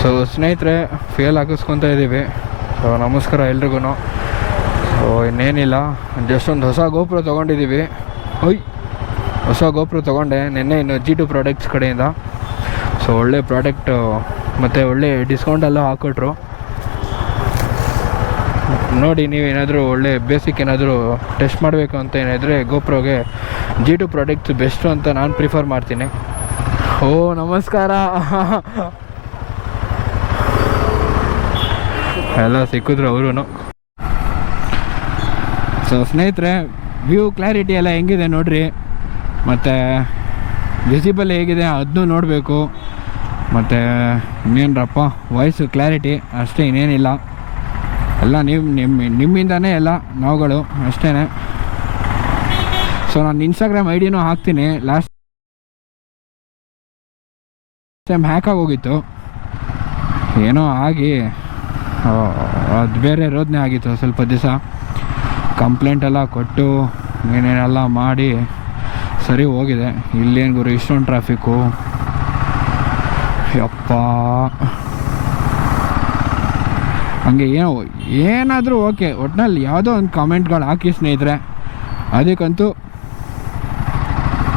So ಸ್ನೇಹಿತರೆ fuel ಹಾಕಿಸ್ಕೊತಾ ಇದ್ದೀವಿ. So ನಮಸ್ಕಾರ ಎಲ್ರಿಗೂ. ಸೊ ಇನ್ನೇನಿಲ್ಲ, ಜಸ್ಟ್ ಒಂದು ಹೊಸ ಗೋಪುರ ತೊಗೊಂಡಿದ್ದೀವಿ. ಹೊಸ ಗೋಪುರ ತೊಗೊಂಡೆ ನಿನ್ನೆ, ಇನ್ನು G2 ಪ್ರಾಡಕ್ಟ್ಸ್ ಕಡೆಯಿಂದ. ಸೊ ಒಳ್ಳೆ ಪ್ರಾಡಕ್ಟು ಮತ್ತು ಒಳ್ಳೆ ಡಿಸ್ಕೌಂಟೆಲ್ಲ ಹಾಕ್ಕೊಟ್ರು. ನೋಡಿ, ನೀವೇನಾದರೂ ಒಳ್ಳೆ ಬೇಸಿಕ್ ಏನಾದರೂ ಟೆಸ್ಟ್ ಮಾಡಬೇಕು ಅಂತ ಏನಾದರೆ ಗೋಪ್ರೋಗೆ G2 ಪ್ರಾಡಕ್ಟ್ಸ್ ಬೆಸ್ಟು ಅಂತ ನಾನು ಪ್ರಿಫರ್ ಮಾಡ್ತೀನಿ. ಓ ನಮಸ್ಕಾರ. ಎಲ್ಲ ಸಿಕ್ಕಿದ್ರು ಅವರು. ಸೊ ಸ್ನೇಹಿತರೆ, ವ್ಯೂ ಕ್ಲಾರಿಟಿ ಎಲ್ಲ ಹೆಂಗಿದೆ ನೋಡ್ರಿ, ಮತ್ತು ವಿಸಿಬಲ್ ಹೇಗಿದೆ ಅದನ್ನೂ ನೋಡಬೇಕು. ಮತ್ತು ಇನ್ನೇನಪ್ಪ, ವಾಯ್ಸು ಕ್ಲಾರಿಟಿ ಅಷ್ಟೇ, ಇನ್ನೇನಿಲ್ಲ. ಎಲ್ಲ ನಿಮ್ಮಿಂದನೇ ಎಲ್ಲ ನಾವುಗಳು ಅಷ್ಟೇ. ಸೊ ನಾನು ಇನ್ಸ್ಟಾಗ್ರಾಮ್ ಐಡಿನೂ ಹಾಕ್ತೀನಿ. ಲಾಸ್ಟ್ ಟೈಮ್ ಹ್ಯಾಕ್ ಆಗೋಗಿತ್ತು, ಏನೋ ಆಗಿ ಅದು ಬೇರೆ ರೋದನೆ ಆಗಿತ್ತು. ಸ್ವಲ್ಪ ದಿವಸ ಕಂಪ್ಲೇಂಟ್ ಎಲ್ಲ ಕೊಟ್ಟು ಏನೇನೆಲ್ಲ ಮಾಡಿ ಸರಿ ಹೋಗಿದೆ. ಇಲ್ಲೇನು ಗುರು ಇಷ್ಟೊಂದು ಟ್ರಾಫಿಕ್ಕು, ಯಪ್ಪ. ಹಂಗೆ ಏನಾದರೂ ಓಕೆ, ಒಟ್ಟಿನಲ್ಲಿ ಯಾವುದೋ ಒಂದು ಕಾಮೆಂಟ್ಗಳು ಹಾಕಿ ಸ್ನೇಹಿತರೆ, ಅದಕ್ಕಂತೂ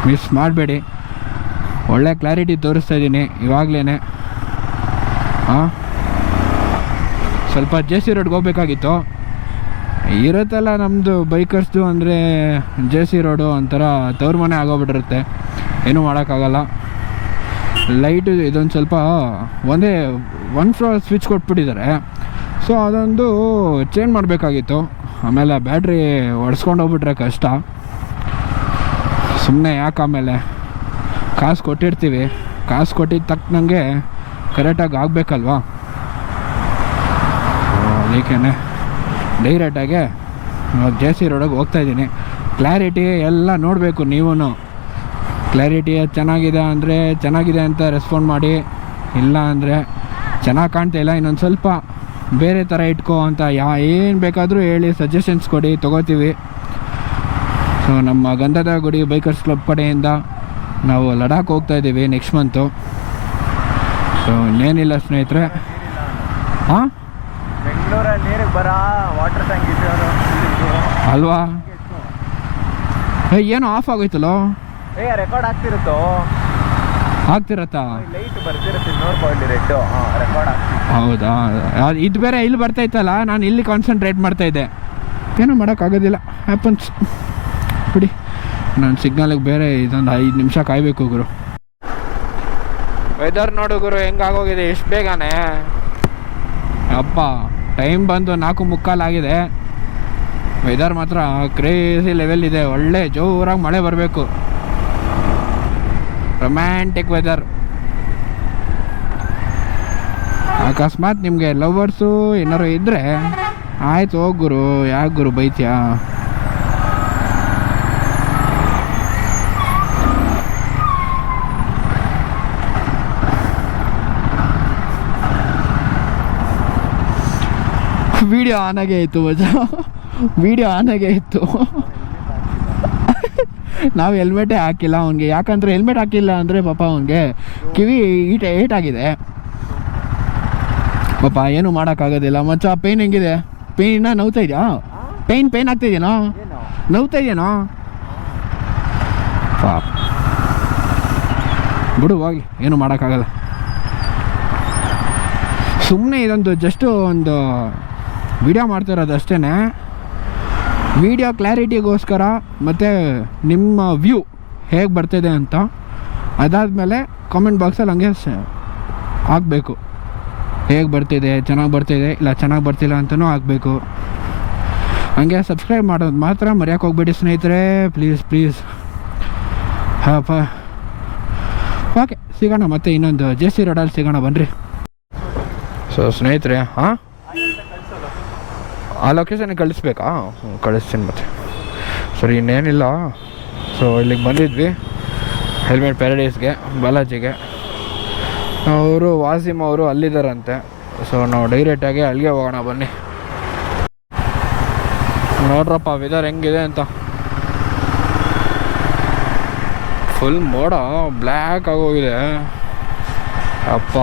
ಮಿಸ್ ಮಾಡಬೇಡಿ. ಒಳ್ಳೆ ಕ್ಲಾರಿಟಿ ತೋರಿಸ್ತಾ ಇದ್ದೀನಿ ಇವಾಗಲೇ. ಸ್ವಲ್ಪ JC ರೋಡ್ಗೆ ಹೋಗ್ಬೇಕಾಗಿತ್ತು. ಇರುತ್ತಲ್ಲ ನಮ್ಮದು ಬೈಕರ್ಸ್ದು ಅಂದರೆ JC ರೋಡು ಒಂಥರ ತವ್ರ ಮನೆ ಆಗೋಗ್ಬಿಟ್ಟಿರುತ್ತೆ, ಏನೂ ಮಾಡೋಕ್ಕಾಗಲ್ಲ. ಲೈಟು ಇದೊಂದು ಸ್ವಲ್ಪ ಒನ್ ಸ್ವಿಚ್ ಕೊಟ್ಬಿಟ್ಟಿದ್ದಾರೆ. ಸೊ ಅದೊಂದು ಚೇಂಜ್ ಮಾಡಬೇಕಾಗಿತ್ತು. ಆಮೇಲೆ ಬ್ಯಾಟ್ರಿ ಒಡ್ಸ್ಕೊಂಡು ಹೋಗ್ಬಿಟ್ರೆ ಕಷ್ಟ. ಸುಮ್ಮನೆ ಯಾಕೆ, ಆಮೇಲೆ ಕಾಸು ಕೊಟ್ಟಿರ್ತೀವಿ, ಕಾಸು ಕೊಟ್ಟಿದ್ದ ತಕ್ಕನಂಗೆ ಕರೆಕ್ಟಾಗಿ ಆಗಬೇಕಲ್ವಾ. ಅದಕ್ಕೇ ಡೈರೆಕ್ಟಾಗೆ JC ರೋಡಿಗೆ ಹೋಗ್ತಾಯಿದ್ದೀನಿ. ಕ್ಲಾರಿಟಿ ಎಲ್ಲ ನೋಡಬೇಕು ನೀವು. ಕ್ಲಾರಿಟಿ ಚೆನ್ನಾಗಿದೆ ಅಂದರೆ ಚೆನ್ನಾಗಿದೆ ಅಂತ ರೆಸ್ಪಾಂಡ್ ಮಾಡಿ, ಇಲ್ಲ ಅಂದರೆ ಚೆನ್ನಾಗಿ ಕಾಣ್ತಾಯಿಲ್ಲ ಇನ್ನೊಂದು ಸ್ವಲ್ಪ ಬೇರೆ ಥರ ಇಟ್ಕೋ ಅಂತ ಏನು ಬೇಕಾದರೂ ಹೇಳಿ, ಸಜೆಷನ್ಸ್ ಕೊಡಿ, ತೊಗೋತೀವಿ. ಸೊ ನಮ್ಮ ಗಂಧದ ಗುಡಿ ಬೈಕರ್ಸ್ ಕ್ಲಬ್ ಕಡೆಯಿಂದ ನಾವು ಲಡಾಖ್ ಹೋಗ್ತಾಯಿದ್ದೀವಿ ನೆಕ್ಸ್ಟ್ ಮಂತು. ಸೊ ಇನ್ನೇನಿಲ್ಲ ಸ್ನೇಹಿತರೆ. ಹಾಂ, ಬೆಂಗಳೂರಲ್ಲಿ ನೀರಿಗೆ ಬರೋ ವಾಟರ್ ಟ್ಯಾಂಕ್ ಅಲ್ವಾ? ಏನೋ ಆಫ್ ಆಗೋಯ್ತಲ್ಲೋ. ರೆಕಾರ್ಡ್ ಆಗ್ತಿರತ್ತಾ? ಲೈಟ್ ಬರ್ತಿರುತ್ತೆ, ನೋಡ್ಕೊಳ್ಳಿ ರೆಡ್ ರೆಕಾರ್ಡ್ ಆಗ್ತಿತ್ತು. ಹೌದಾ? ಇದು ಬೇರೆ ಇಲ್ಲಿ ಬರ್ತಾಯಿತ್ತಲ್ಲ, ನಾನು ಇಲ್ಲಿ ಕಾನ್ಸಂಟ್ರೇಟ್ ಮಾಡ್ತಾಯಿದ್ದೆ. ಏನೂ ಮಾಡೋಕ್ಕಾಗೋದಿಲ್ಲ, ಹ್ಯಾಪನ್ಸ್ ಬಿಡಿ. ನಾನು ಸಿಗ್ನಲ್ಗೆ ಬೇರೆ ಇದೊಂದು 5 ನಿಮಿಷ ಕಾಯಬೇಕು ಗುರು. ವೆದರ್ ನೋಡು ಗುರು ಹೆಂಗಾಗೋಗಿದೆ, ಎಷ್ಟು ಬೇಗನೆ. ಅಪ್ಪ, ಟೈಮ್ ಬಂದು 4:45 ಆಗಿದೆ. ವೆದರ್ ಮಾತ್ರ ಕ್ರೇಜಿ ಲೆವೆಲ್ ಇದೆ. ಒಳ್ಳೆ ಜೋರಾಗಿ ಮಳೆ ಬರಬೇಕು. Romantic weather. ಅಕಸ್ಮಾತ್ ನಿಮಗೆ ಲವರ್ಸು ಏನಾರು ಇದ್ದರೆ ಆಯ್ತು, ಹೋಗುರು. ಯಾಕೆ ಗುರು ಬೈತ್ಯಾ? ವಿಡಿಯೋ ಆನಾಗೆ ಇತ್ತು ಮಜಾ, ವಿಡಿಯೋ ಆನಾಗೆ ಇತ್ತು. ನಾವು ಹೆಲ್ಮೆಟೇ ಹಾಕಿಲ್ಲ ಅವನಿಗೆ. ಯಾಕಂದರೆ ಹೆಲ್ಮೆಟ್ ಹಾಕಿಲ್ಲ ಅಂದರೆ ಪಾಪ ಅವನಿಗೆ ಕಿವಿ ಏಟಾಗಿದೆ ಪಾಪ. ಏನೂ ಮಾಡೋಕ್ಕಾಗೋದಿಲ್ಲ ಮಚ್ಚ. ಪೇಯ್ನ್ ಹೆಂಗಿದೆ? ಪೇಯ್ನ ನೋವ್ತಾ ಇದೆಯಾ? ಪೇಯ್ನ್ ಆಗ್ತಾಯಿದೇನೋ? ನೋವ್ತಾ ಇದೆಯೇನೋ? ಪಾಪ ಬಿಡು, ಹೋಗಲಿ, ಏನೂ ಮಾಡೋಕ್ಕಾಗಲ್ಲ. ಸುಮ್ಮನೆ ಇದೊಂದು ಜಸ್ಟು ಒಂದು ವಿಡಿಯೋ ಮಾಡ್ತಿರೋದು ಅಷ್ಟೇ. ವಿಡಿಯೋ ಕ್ಲಾರಿಟಿಗೋಸ್ಕರ ಮತ್ತು ನಿಮ್ಮ ವ್ಯೂ ಹೇಗೆ ಬರ್ತಿದೆ ಅಂತ. ಅದಾದಮೇಲೆ ಕಾಮೆಂಟ್ ಬಾಕ್ಸಲ್ಲಿ ಹಂಗೆ ಹಾಕಬೇಕು, ಹೇಗೆ ಬರ್ತಿದೆ, ಚೆನ್ನಾಗಿ ಬರ್ತಿದೆ, ಇಲ್ಲ ಚೆನ್ನಾಗಿ ಬರ್ತಿಲ್ಲ ಅಂತಲೂ ಹಾಕಬೇಕು. ಹಂಗೆ ಸಬ್ಸ್ಕ್ರೈಬ್ ಮಾಡೋದು ಮಾತ್ರ ಮರೆಯೋಕೆ ಹೋಗ್ಬೇಡಿ ಸ್ನೇಹಿತರೆ, ಪ್ಲೀಸ್. ಹಾಂ ಓಕೆ, ಸಿಗೋಣ ಮತ್ತೆ ಇನ್ನೊಂದು JC ರೋಡಲ್ಲಿ ಸಿಗೋಣ ಬನ್ನಿರಿ. ಸೊ ಸ್ನೇಹಿತರೆ, ಹಾಂ, ಆ ಲೊಕೇಶನ್ಗೆ ಕಳಿಸ್ಬೇಕಾ? ಕಳಿಸ್ತೀನಿ ಮತ್ತೆ. ಸರಿ, ಇನ್ನೇನಿಲ್ಲ. ಸೊ ಇಲ್ಲಿಗೆ ಬಂದಿದ್ವಿ ಹೆಲ್ಮೆಟ್ ಪ್ಯಾರಡೈಸ್ಗೆ, ಬಾಲಾಜಿಗೆ. ಅವರು ವಾಸಿಮ್ ಅವರು ಅಲ್ಲಿದ್ದಾರಂತೆ. ಸೊ ನಾವು ಡೈರೆಕ್ಟಾಗಿ ಅಲ್ಲಿಗೆ ಹೋಗೋಣ ಬನ್ನಿ. ನೋಡ್ರಪ್ಪ ವೆದರ್ ಹೆಂಗಿದೆ ಅಂತ. ಫುಲ್ ಮೋಡ ಬ್ಲ್ಯಾಕ್ ಆಗೋಗಿದೆ ಅಪ್ಪ.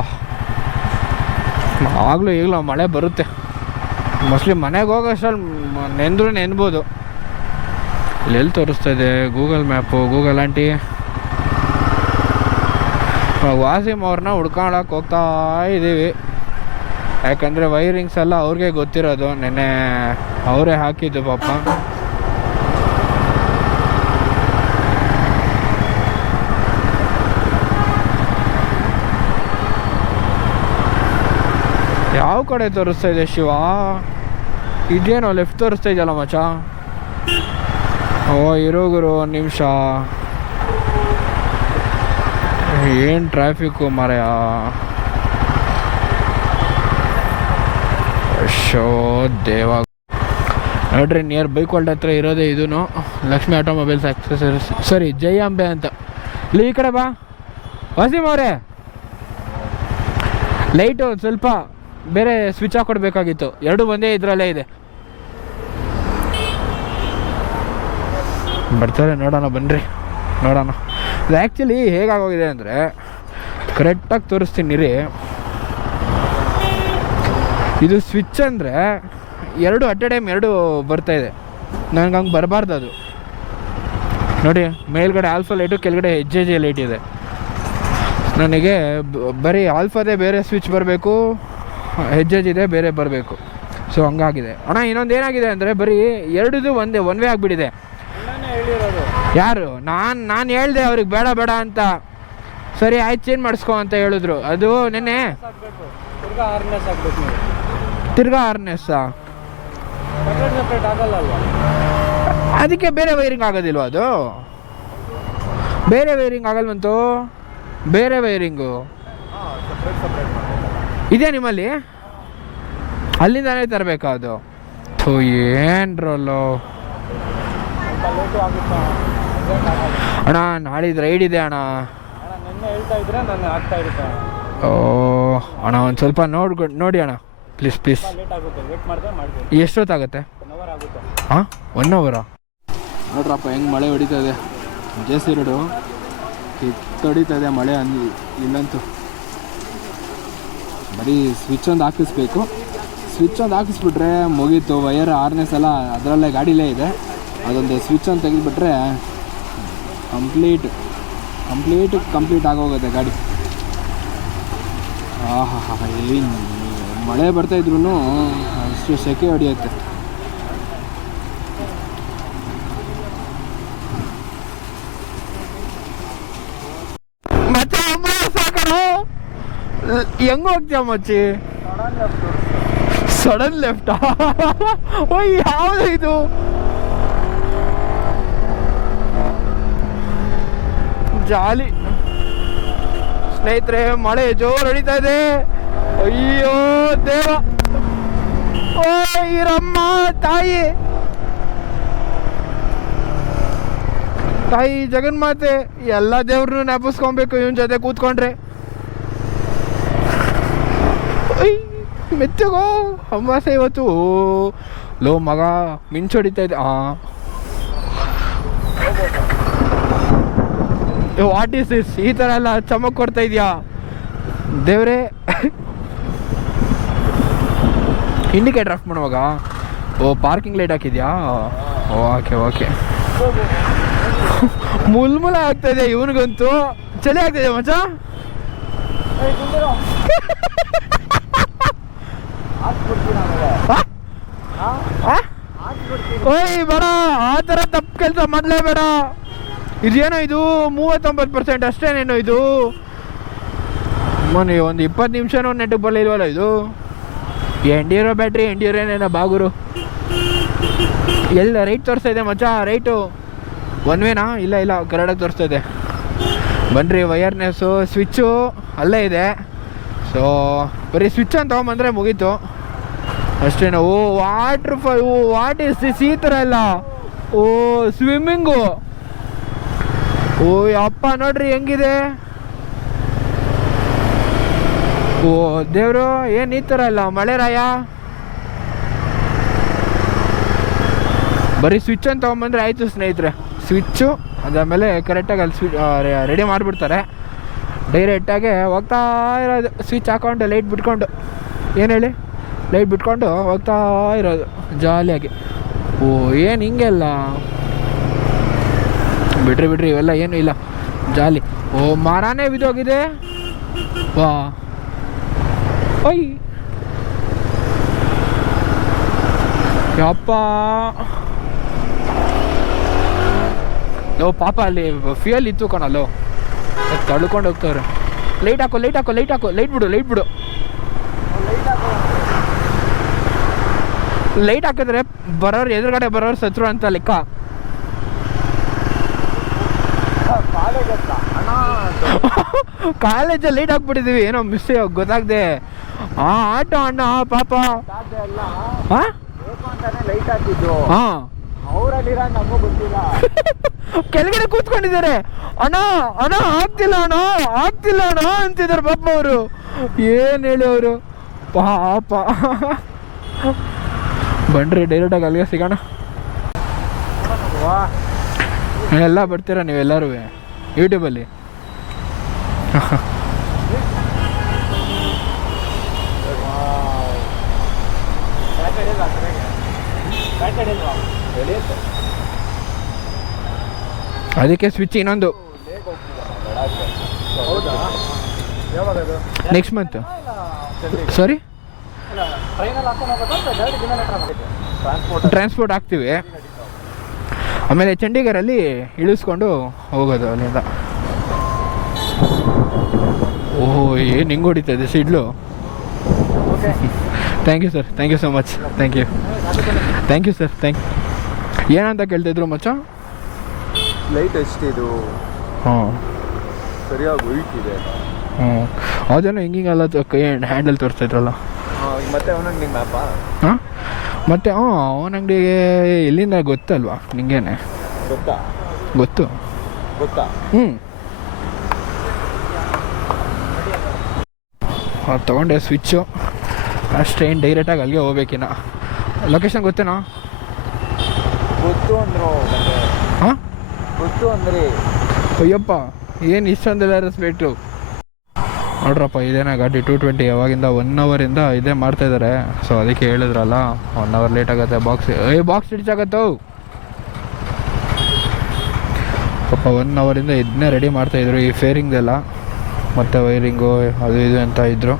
ಆಗಲೂ ಈಗಲೂ ಮಳೆ ಬರುತ್ತೆ ಮೋಸ್ಟ್ಲಿ ಮನೆಗೆ ಹೋಗೋಷ್ಟಲ್ಲಿ ನೆಂದರೂ ನೆನ್ಬೋದು. ಇಲ್ಲೆಲ್ಲಿ ತೋರಿಸ್ತಾ ಇದೆ Google map, Google aunty. Wasim ಅವ್ರನ್ನ ಹುಡ್ಕೊಳಕ್ಕೆ ಹೋಗ್ತಾ ಇದ್ದೀವಿ, ಯಾಕಂದರೆ ವೈರಿಂಗ್ಸ್ ಎಲ್ಲ ಅವ್ರಿಗೆ ಗೊತ್ತಿರೋದು, ನೆನ್ನೆ ಅವರೇ ಹಾಕಿದ್ದು ಪಾಪ. ಯಾವ ಕಡೆ ತೋರಿಸ್ತಾ ಇದೆ ಶಿವ? ಇದೇನೋ ಲೆಫ್ಟ್ ತೋರಿಸ್ತಾ ಇದೆಯಲ್ಲ ಮಚ್ಚ. ಓ ಇರೋ ಗುರು ಒಂದು ನಿಮಿಷ, ಏನು ಟ್ರಾಫಿಕ್ಕು ಮಾರಾಯ. ಶೋ ದೇವ ನೋಡ್ರಿ, ನಿಯರ್ ಬೈಕ್ ಹೊಲ್ಟ್ ಹತ್ರ ಇರೋದೇ ಇದೂ ಲಕ್ಷ್ಮಿ ಆಟೋಮೊಬೈಲ್ಸ್ ಆಕ್ಸೆಸರೀಸ್, ಸರಿ ಜೈ ಅಂಬೆ ಅಂತ. ಇಲ್ಲಿ ಈ ಕಡೆ ಬಾ ವಸೀಮ್ ಅವರೇ, ಲೈಟು ಸ್ವಲ್ಪ ಬೇರೆ ಸ್ವಿಚ್ ಹಾಕೊಡ್ಬೇಕಾಗಿತ್ತು, ಎರಡು ಒಂದೇ ಇದರಲ್ಲೇ ಇದೆ. ಬರ್ತಾರೆ ನೋಡೋಣ, ಬನ್ನಿರಿ ನೋಡೋಣ. ಇದು ಆ್ಯಕ್ಚುಲಿ ಹೇಗಾಗೋಗಿದೆ ಅಂದರೆ, ಕರೆಕ್ಟಾಗಿ ತೋರಿಸ್ತೀನಿ ರೀ. ಇದು ಸ್ವಿಚ್ ಅಂದರೆ ಎರಡು ಅಟ್ ಎ ಟೈಮ್ ಎರಡು ಬರ್ತಾಯಿದೆ, ನನಗೆ ಹಂಗೆ ಬರಬಾರ್ದು ಅದು. ನೋಡಿ ಮೇಲ್ಗಡೆ ಆಲ್ಫಾ ಲೈಟು, ಕೆಳಗಡೆ HJJ ಲೈಟ್ ಇದೆ. ನನಗೆ ಬರೀ ಆಲ್ಫಾದೇ ಬೇರೆ ಸ್ವಿಚ್ ಬರಬೇಕು, HJJ ಇದೆ ಬೇರೆ ಬರಬೇಕು. ಸೊ ಹಂಗಾಗಿದೆ ಅಣ್ಣ. ಇನ್ನೊಂದು ಏನಾಗಿದೆ ಅಂದರೆ, ಬರೀ ಎರಡದು ಒನ್ ವೇ ಆಗಿಬಿಟ್ಟಿದೆ. ಯಾರು? ನಾನು ಹೇಳ್ದೆ ಅವ್ರಿಗೆ ಬೇಡ ಬೇಡ ಅಂತ. ಸರಿ ಆಯ್ತು ಚೇಂಜ್ ಮಾಡಿಸ್ಕೊ ಅಂತ ಹೇಳಿದ್ರು. ಅದು ನೆನ್ನೆ ತಿರ್ಗಾ ಆರ್ನೆಸ್ಸಾ, ಅದಕ್ಕೆ ಬೇರೆ ವೈರಿಂಗ್ ಆಗೋದಿಲ್ವ? ಅದು ಬೇರೆ ವೈರಿಂಗ್ ಆಗಲ್ವಂತು, ಬೇರೆ ವೈರಿಂಗು ಇದೆ ನಿಮ್ಮಲ್ಲಿ, ಅಲ್ಲಿಂದಾನೇ ತರಬೇಕಾ ಅದು? ಥೋ ಏನ್ರಲ್ಲೋ ಅಣ್ಣ, ನಾಳಿದ್ದು ರೈಡ್ ಇದೆ ಅಣ್ಣ. ಓ ಅಣ್ಣ, ಒಂದು ಸ್ವಲ್ಪ ನೋಡಿ ಅಣ್ಣ ಪ್ಲೀಸ್ ಪ್ಲೀಸ್. ಎಷ್ಟೊತ್ತಾಗುತ್ತೆ? ಹಾಂ 1 ಅವರಾ? ನೋಡ್ರಪ್ಪ ಹೆಂಗೆ ಮಳೆ ಹೊಡಿತದೆ, ಜೇಸಿ ರೋಡು ಹೊಡಿತದೆ ಮಳೆ. ಇಲ್ಲಂತೂ ಬರೀ ಸ್ವಿಚ್ ಒಂದು ಹಾಕಿಸ್ಬೇಕು, ಸ್ವಿಚ್ ಒಂದು ಹಾಕಿಸ್ಬಿಟ್ರೆ ಮುಗೀತು. ವಯರ್ ಆರ್ನೆಸ್ ಎಲ್ಲ ಅದರಲ್ಲೇ ಗಾಡಿಲೇ ಇದೆ, ಅದೊಂದು ಸ್ವಿಚ್ ಒಂದು ತೆಗೆದುಬಿಟ್ರೆ ಕಂಪ್ಲೀಟ್ ಆಗೋಗುತ್ತೆ ಗಾಡಿ. ಆಹಾ ಹಾ, ಏನು ಮಳೆ ಬರ್ತಾಯಿದ್ರು ಅಷ್ಟು ಸೆಕೆ ಹೊಡಿಯುತ್ತೆ. ಮತ್ತೆ ಸಾಕಣೋ, ಹೆಂಗೆ ಹೋಗ್ತೀಯ ಮಚ್ಚಿ? ಸಡನ್ ಲೆಫ್ಟಾ? ಓಯ್ ಯಾವುದು ಇದು? ಜಾಲಿ ಸ್ನೇಹಿತರೆ, ಮಳೆ ಜೋರು ಹೊಡಿತಾ ಇದೆ. ಅಯ್ಯೋ ದೇವ, ಓ ಈರಮ್ಮ ತಾಯಿ ಜಗನ್ಮಾತೆ, ಎಲ್ಲ ದೇವ್ರನ್ನೂ ನೆನಪಿಸ್ಕೊಬೇಕು ಇವನ್ ಜೊತೆ ಕೂತ್ಕೊಂಡ್ರೆ. ಮೆಚ್ಚಗೋ ಅಮಾವಾಸ್ಯೆ ಇವತ್ತು. ಲೋ ಮಗ ಮಿಂಚೊಡಿತಾ ಇದೆ. What is this? ಈ ಥರ ಎಲ್ಲ ಚಮಕ್ ಕೊಡ್ತಾ ಇದೆಯಾ ದೇವ್ರೇ? ಇಂಡಿಕೇಟರ್ ಆಫ್ ಮಾಡುವಾಗ ಓ ಪಾರ್ಕಿಂಗ್ ಲೈಟ್ ಹಾಕಿದ್ಯಾ? ಓಕೆ ಮುಲ್ಮುಲ ಆಗ್ತಾ ಇದೆ ಇವನಿಗಂತೂ. ಚಳಿ ಆಗ್ತಿದೆ ಮಚ್ಚ. ಓಯ್ ಬೇಡ, ಆ ಥರ ತಪ್ಪು ಕೆಲಸ ಮಾಡಲೇಬೇಡ. ಇದೇನೋ ಇದು 39% ಅಷ್ಟೇನೇನೋ ಇದು. ಮೊನ್ನೆ ಒಂದು 20 ನಿಮಿಷನೂ ನೆಟ್ಟಿಗೆ ಬರಲಿಲ್ವಲ್ಲ ಇದು. ಎಂಡಿರೋ ಬ್ಯಾಟ್ರಿ ಎಂಡಿರೋನೇನೋ ಬಾಗುರು. ಎಲ್ಲ ರೈಟ್ ತೋರಿಸ್ತಾ ಇದೆ ಮಚ್ಚ, ರೈಟು 1 ವೇನಾ? ಇಲ್ಲ ಕರೆಕ್ಟಾಗಿ ತೋರಿಸ್ತಾ ಇದೆ. ಬನ್ನಿರಿ, ವಯರ್ನೆಸ್ಸು ಸ್ವಿಚ್ಚು ಅಲ್ಲೇ ಇದೆ. ಸೊ ಬರೀ ಸ್ವಿಚ್ ಅಂತ ತೊಗೊಂಬಂದರೆ ಮುಗೀತು ಅಷ್ಟೇನೋ. Oh waterfall, oh what is this? ಈ ಥರ ಎಲ್ಲ ಓ ಸ್ವಿಮ್ಮಿಂಗು. ಓ ಅಪ್ಪ ನೋಡ್ರಿ ಹೆಂಗಿದೆ. ಓ ದೇವರು, ಏನು ಈ ಥರ ಇಲ್ಲ ಮಳೆ ರಾಯ. ಬರೀ ಸ್ವಿಚ್ ಅಂತ ತೊಗೊಂಬಂದ್ರೆ ಆಯಿತು ಸ್ನೇಹಿತರೆ. ಸ್ವಿಚ್ಚು ಅದಾದಮೇಲೆ ಕರೆಕ್ಟಾಗಿ ಅಲ್ಲಿ ರೆಡಿ ಮಾಡಿಬಿಡ್ತಾರೆ. ಡೈರೆಕ್ಟಾಗಿ ಹೋಗ್ತಾ ಇರೋದು, ಸ್ವಿಚ್ ಹಾಕೊಂಡು ಲೈಟ್ ಬಿಟ್ಕೊಂಡು. ಏನು ಹೇಳಿ, ಲೈಟ್ ಬಿಟ್ಕೊಂಡು ಹೋಗ್ತಾ ಇರೋದು ಜಾಲಿಯಾಗಿ. ಓ ಏನು ಹಿಂಗೆಲ್ಲ ಬಿಡ್ರಿ ಇವೆಲ್ಲ ಏನು ಇಲ್ಲ, ಜಾಲಿ. ಓ ಮರನೇ ಬಿದ್ದೋಗಿದೆ. ವಾ ಒಯ್ ಯಪ್ಪ. ಲೋ ಪಾಪ ಅಲ್ಲಿ ಫ್ಯೂಯಲ್ ಇತ್ತು ಕಣಲ್ಲೋ, ತಳ್ಕೊಂಡು ಹೋಗ್ತವ್ರೆ. ಲೈಟ್ ಹಾಕೋ ಲೈಟ್ ಬಿಡು. ಲೈಟ್ ಹಾಕಿದ್ರೆ ಬರೋರು ಎದುರುಗಡೆ ಬರೋರು ಸತ್ರು ಅಂತ ಲೆಕ್ಕ. ಕಾಲೇಜಲ್ಲಿ ಲೈಟ್ ಹಾಕ್ಬಿಟ್ಟಿದೀವಿ, ಏನೋ ಮಿಸ್ ಗೊತ್ತಾಗ್ದೆ. ಆಟೋ ಅಣ್ಣ ಪಾಪ. ಲೈಟ್ ಹಾಕಿದ್ದು ಅವರಲ್ಲಿರ ನಮಗೂ ಗೊತ್ತಿಲ್ಲ. ಕೆಳಗಡೆ ಕೂತ್ಕೊಂಡಿದ್ದಾರೆ. ಅಣ್ಣ ಆಗ್ತಿಲ್ಲ ಅಣ್ಣ ಅಂತಿದ್ದಾರೆ ಪಾಪ ಅವರು. ಏನು ಹೇಳಿ ಅವರು ಪಾಪ. ಬನ್ರಿ ಡೈರೆಕ್ಟಾಗಿ ಅಲ್ಲಿಗೆ ಸಿಗೋಣ. ಎಲ್ಲ ಬರ್ತೀರಾ ನೀವೆಲ್ಲರೂ ಯೂಟ್ಯೂಬಲ್ಲಿ? ಅದಕ್ಕೆ ಸ್ವಿಚ್ ಇನ್ನೊಂದು ನೆಕ್ಸ್ಟ್ ಮಂತ್. ಸಾರಿ, ಟ್ರಾನ್ಸ್ಪೋರ್ಟ್ ಆಗ್ತೀವಿ, ಆಮೇಲೆ ಚಂಡೀಗಢಲ್ಲಿ ಇಳಿಸ್ಕೊಂಡು ಹೋಗೋದು ಅಲ್ಲಿಂದ. ಓಹೋ ಏನು ಹಿಂಗೆ ಹೊಡಿತದೆ ಸಿಡ್ಲು. Thank you sir, thank you so much. Thank you sir. ಏನಂತ ಕೇಳ್ತಿದ್ರು ಮಚ್ಚ? ಲೈಟ್ ಎಷ್ಟಿದು? ಹಾಂ ಸರಿಯಾಗಿ ವೈಟ್ ಇದೆ. ಅದೇನೋ ಹಿಂಗಿಂಗೆಲ್ಲ ಕೈ ಹ್ಯಾಂಡಲ್ ತೋರಿಸ್ತಾಯಿದ್ರಲ್ಲ. ಮತ್ತೆ ಅವನಿಗೆ ನಿಮ್ಮ ಮ್ಯಾಪಾ? ಹಾಂ ಮತ್ತೆ ಅವನ ಅಂಗಡಿಗೆ ಎಲ್ಲಿಂದ ಗೊತ್ತಲ್ವಾ ನಿಂಗೇನೆ? ಗೊತ್ತು. ತೊಗೊಂಡೆ ಸ್ವಿಚ್ಚು ಅಷ್ಟೇನು ಡೈರೆಕ್ಟಾಗಿ ಅಲ್ಲಿಗೆ ಹೋಗ್ಬೇಕಿನ್ನ. ಲೊಕೇಶನ್ ಗೊತ್ತೇನಾ? ಗೊತ್ತು ಅಂದರು. ಹಾಂ ಗೊತ್ತು ಅಂದ್ರಿ. ಅಯ್ಯಪ್ಪ ಏನು ಇಷ್ಟೊಂದೆಲ್ಲ ರೆಸ್ಪೆಕ್ಟು. ನೋಡ್ರಪ್ಪ ಇದೇನಾ ಗಾಡಿ 220 ಅವಾಗಿಂದ 1 ಅವರಿಂದ ಇದೇ ಮಾಡ್ತಾಯಿದ್ದಾರೆ. ಸೊ ಅದಕ್ಕೆ ಹೇಳಿದ್ರಲ್ಲ 1 ಅವರ್ ಲೇಟ್ ಆಗುತ್ತೆ. ಬಾಕ್ಸ್ ಹಿಡ್ಸಾಗತ್ತೋ ಪಾಪ. 1 ಅವರಿಂದ ಇದನ್ನೇ ರೆಡಿ ಮಾಡ್ತಾಯಿದ್ರು, ಈ ಫೇರಿಂಗ್ದೆಲ್ಲ ಮತ್ತು ವೈರಿಂಗು ಅದು ಇದು ಅಂತ ಇದ್ದರು.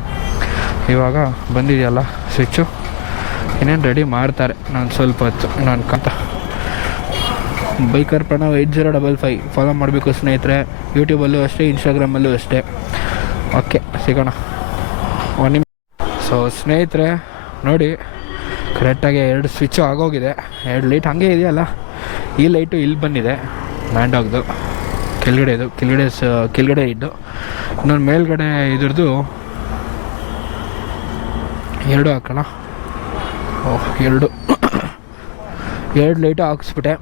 ಇವಾಗ ಬಂದಿದೆಯಲ್ಲ ಸ್ವಿಚ್ಚು, ಇನ್ನೇನು ರೆಡಿ ಮಾಡ್ತಾರೆ. ನಾನು ಸ್ವಲ್ಪ ಹೊತ್ತು ನಾನು ಬೈಕರ್ ಪ್ರಣವ್ 8055 ಫಾಲೋ ಮಾಡಬೇಕು ಸ್ನೇಹಿತರೆ. ಯೂಟ್ಯೂಬಲ್ಲೂ ಅಷ್ಟೇ, ಇನ್ಸ್ಟಾಗ್ರಾಮಲ್ಲೂ ಅಷ್ಟೇ. ಓಕೆ ಸಿಗೋಣ 1 ನಿಮಿಷ. ಸೊ ಸ್ನೇಹಿತರೆ ನೋಡಿ, ಕರೆಕ್ಟಾಗಿ 2 ಸ್ವಿಚ್ಚು ಆಗೋಗಿದೆ. 2 ಲೈಟ್ ಹಾಗೆ ಇದೆಯಲ್ಲ, ಈ ಲೈಟು ಇಲ್ಲಿ ಬಂದಿದೆ ಲ್ಯಾಂಡಾಗ್ದು ಕೆಳಗಡೆ ಇದ್ದು. ಇನ್ನೊಂದು ಮೇಲ್ಗಡೆ ಇದ್ರದ್ದು 2 ಹಾಕೋಣ. 2 ಲೈಟು ಹಾಕಿಸ್ಬಿಟ್ಟೆ.